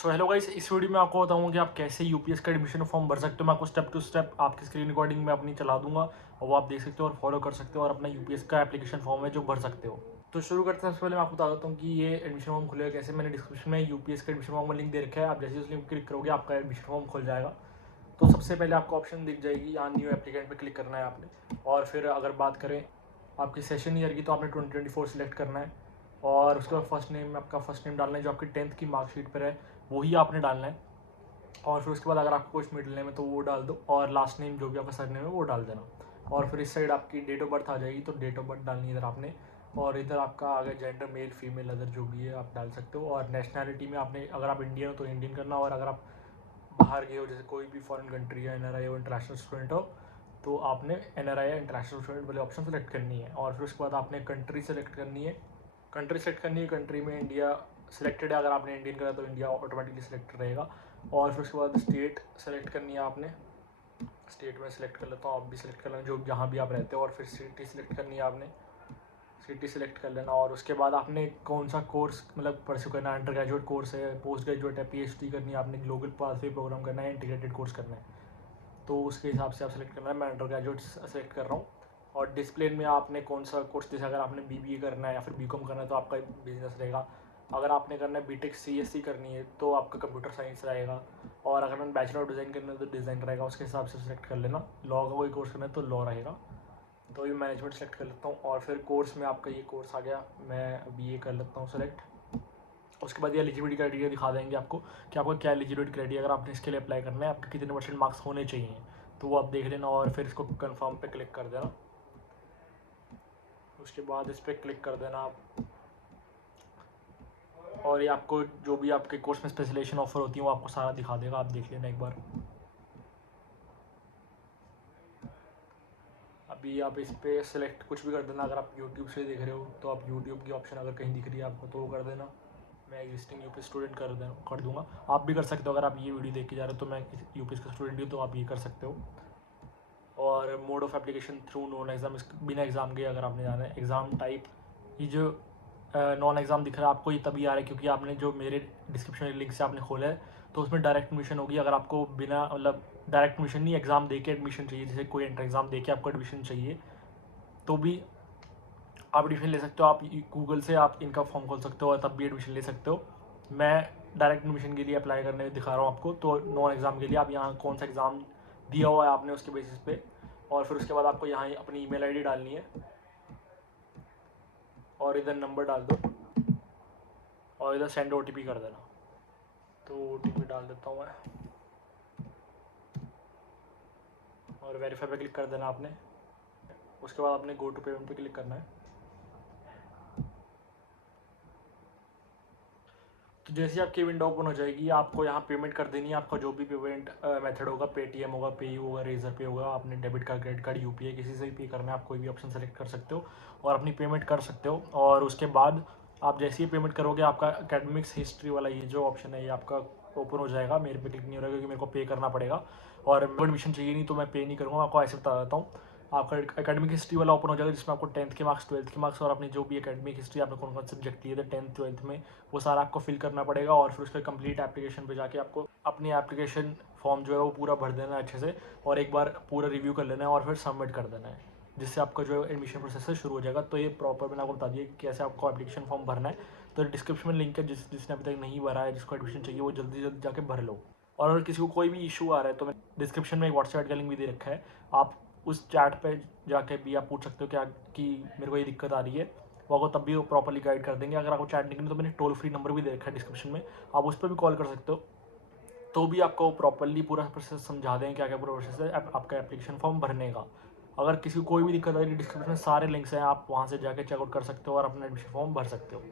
So hello guys, इस video में आपको बताऊंगा कि आप कैसे यूपीएस का एडमिशन फॉर्म भर सकते हो। मैं आपको स्टेप टू स्टेप आपकी स्क्रीन रिकॉर्डिंग में अपनी चला दूंगा और वो आप देख सकते हो और फॉलो कर सकते हो और अपना यूपीएस का एप्लीकेशन फॉर्म है जो भर सकते हो। तो शुरू करते हैं। सबसे पहले मैं आपको बता देता हूँ कि ये एडमिशन फॉर्म खुलेगा कैसे। मैंने डिस्क्रिप्शन में यूपीएस का एडमिशन फॉर्म का लिंक दे रखा है। आप जैसे उस लिंक क्लिक करोगे आपका एडमिशन फॉर्म खुल जाएगा। तो सबसे पहले आपको ऑप्शन दिख जाएगी, यहाँ न्यू एप्लीकेंट पे क्लिक करना है आपने। और फिर अगर बात करें आपकी सेशन ईयर की, तो आपने 2024 सिलेक्ट करना है। और उसके बाद फर्स्ट नेम, आपका फर्स्ट नेम डालना है जो आपकी 10th की मार्कशीट पर है, वही आपने डालना है। और फिर उसके बाद अगर आपको कुछ मिडिल नेम है तो वो डाल दो, और लास्ट नेम जो भी आपका सरनेम है वो डाल देना। और फिर इस साइड आपकी डेट ऑफ बर्थ आ जाएगी, तो डेट ऑफ बर्थ डालनी है इधर आपने। और इधर आपका आगे जेंडर, मेल फीमेल अदर जो भी है आप डाल सकते हो। और नेशनैलिटी में आपने, अगर आप इंडियन हो तो इंडियन करना, और अगर आप बाहर गए हो जैसे कोई भी फॉरेन कंट्री है, एनआरआई हो, इंटरनेशनल स्टूडेंट हो, तो आपने एनआरआई या इंटरनेशनल स्टूडेंट वाले ऑप्शन सेलेक्ट करनी है। और फिर उसके बाद आपने कंट्री सेलेक्ट करनी है। कंट्री में इंडिया सिलेक्टेड है, अगर आपने इंडियन करा तो इंडिया ऑटोमेटिकली सिलेक्ट रहेगा। और फिर उसके बाद स्टेट सेलेक्ट करनी है आपने। स्टेट में सेलेक्ट कर लेता हूँ, आप भी सिलेक्ट कर लेना जो जहाँ भी आप रहते हो। और फिर सिटी सिलेक्ट करनी है आपने, सिटी सिलेक्ट कर लेना। और उसके बाद आपने कौन सा कोर्स मतलब परस्यू करना है, अंडर ग्रेजुएट कोर्स है, पोस्ट ग्रेजुएट है, पीएचडी करनी है आपने, ग्लोबल पाथवे प्रोग्राम करना है, इंटीग्रेटेड कोर्स करना है, तो उसके हिसाब से आप सेलेक्ट करना है। मैं अंडर ग्रेजुएट सेलेक्ट कर रहा हूँ। और डिसिप्लिन में आपने कौन सा कोर्स, जैसे अगर आपने बीबीए करना है या फिर बीकॉम करना है तो आपका बिजनेस रहेगा। अगर आपने करना है बीटेक सीएससी करनी है तो आपका कंप्यूटर साइंस रहेगा। और अगर मैंने बैचलर ऑफ डिज़ाइन करना है तो डिज़ाइन रहेगा, उसके हिसाब से सेलेक्ट कर लेना। लॉ का कोई कोर्स करना है तो लॉ रहेगा, तो ये मैनेजमेंट सेलेक्ट कर लेता हूँ। और फिर कोर्स में आपका ये कोर्स आ गया, मैं अभी ये कर लेता हूँ सेलेक्ट। उसके बाद ये एलिजिबिलिटी क्राइटेरिया दिखा देंगे आपको कि आपका क्या एलिजिबिलिटी क्राइटेरिया, अगर आपने इसके लिए अप्लाई करना है आपके कितने % मार्क्स होने चाहिए, तो वो आप देख लेना। और फिर इसको कंफर्म पे क्लिक कर देना। उसके बाद इस पर क्लिक कर देना आप, और ये आपको जो भी आपके कोर्स में स्पेशलाइजेशन ऑफर होती है वो आपको सारा दिखा देगा, आप देख लेना एक बार। अभी आप इस पर सेलेक्ट कुछ भी कर देना। अगर आप यूट्यूब से देख रहे हो तो आप यूट्यूब की ऑप्शन अगर कहीं दिख रही है आपको तो वो कर देना। मैं एग्जिस्टिंग यूपी स्टूडेंट कर दूंगा। आप भी कर सकते हो, अगर आप ये वीडियो देख के जा रहे हो तो मैं यूपी का स्टूडेंट हूँ तो आप ये कर सकते हो। और mode of application through non exam, बिना एग्ज़ाम के अगर आपने जाना है। एग्ज़ाम टाइप, ये जो नॉन एग्ज़ाम दिख रहा है आपको ये तभी आ रहा है क्योंकि आपने जो मेरे डिस्क्रिप्शन लिंक से आपने खोला है तो उसमें डायरेक्ट एडमिशन होगी। अगर आपको बिना मतलब डायरेक्ट एडमिशन नहीं, एग्ज़ाम दे के एडमिशन चाहिए, जैसे कोई एंट्र एग्ज़ाम दे के आपको एडमिशन चाहिए तो भी आप एडमिशन ले सकते हो। आप गूगल से आप इनका फॉर्म खोल सकते हो और तब भी एडमिशन ले सकते हो। मैं डायरेक्ट एडमिशन के लिए अप्लाई करने दिखा रहा हूँ आपको, तो नॉन एग्ज़ाम के लिए आप यहाँ कौन सा एग्ज़ाम दिया हुआ है आपने उसके बेसिस पे। और फिर उसके बाद आपको यहाँ अपनी ईमेल आईडी डालनी है और इधर नंबर डाल दो और इधर सेंड ओटीपी कर देना। तो ओटीपी डाल देता हूँ मैं और वेरीफाई पे क्लिक कर देना आपने। उसके बाद आपने गो टू पेमेंट पे क्लिक करना है। तो जैसे ही आपकी विंडो ओपन हो जाएगी आपको यहाँ पेमेंट कर देनी है। आपका जो भी पेमेंट मेथड होगा, पेटीएम होगा, पेयू होगा, रेजर पे होगा, आपने debit card, credit card, UPI किसी से भी पे करना है, आप कोई भी ऑप्शन सेलेक्ट कर सकते हो और अपनी पेमेंट कर सकते हो। और उसके बाद आप जैसे ही पेमेंट करोगे आपका एकेडमिक्स हिस्ट्री वाला ये जो ऑप्शन है ये आपका ओपन हो जाएगा। मेरे पे क्लिक नहीं हो रहा क्योंकि मेरे को पे करना पड़ेगा और एडमिशन चाहिए नहीं तो मैं पे नहीं करूँगा। आपको ऐसे बता देता हूँ, आपका एकेडमिक हिस्ट्री वाला ओपन हो जाएगा जिसमें आपको 10th के मार्क्स, 12th के मार्क्स और अपनी जो भी एकेडमिक हिस्ट्री आपने कौन कौन सब्जेक्ट लिए थे 10th 12th में वो सारा आपको फिल करना पड़ेगा। और फिर उसके कंप्लीट एप्लीकेशन पे जाके आपको अपनी एप्लीकेशन फॉर्म जो है वो पूरा भर देना है अच्छे से और एक बार पूरा रिव्यू कर लेना है और फिर सबमिट कर देना है, जिससे आपका जो एडमिशन प्रोसेस है शुरू हो जाएगा। तो ये प्रॉपर मैंने आपको बता दिया कि कैसे आपको एप्लीकेशन फॉर्म भरना है। तो डिस्क्रिप्शन में लिंक है, जिसने अभी तक नहीं भरा है, जिसको एडमिशन चाहिए वो जल्दी जल्दी जाके भर लो। और अगर किसी को कोई भी इशू आ रहा है तो मैं डिस्क्रिप्शन में एक व्हाट्सएप का लिंक भी दे रखा है, आप उस चैट पे जाके भी आप पूछ सकते हो क्या कि मेरे को ये दिक्कत आ रही है, वो आपको तब भी वो प्रॉपर्ली गाइड कर देंगे। अगर आपको चैट नहीं करनी तो मैंने टोल फ्री नंबर भी दे रखा है डिस्क्रिप्शन में, आप उस पर भी कॉल कर सकते हो, तो भी आपको प्रॉपर्ली पूरा प्रोसेस समझा दें क्या क्या पूरा प्रोसेस है आपका एप्लीकेशन फॉर्म भरने का। अगर किसी को कोई भी दिक्कत आ रही है डिस्क्रिप्शन में सारे लिंक्स हैं, आप वहाँ से जाके चेकआउट कर सकते हो और अपना एडमिशन फॉर्म भर सकते हो।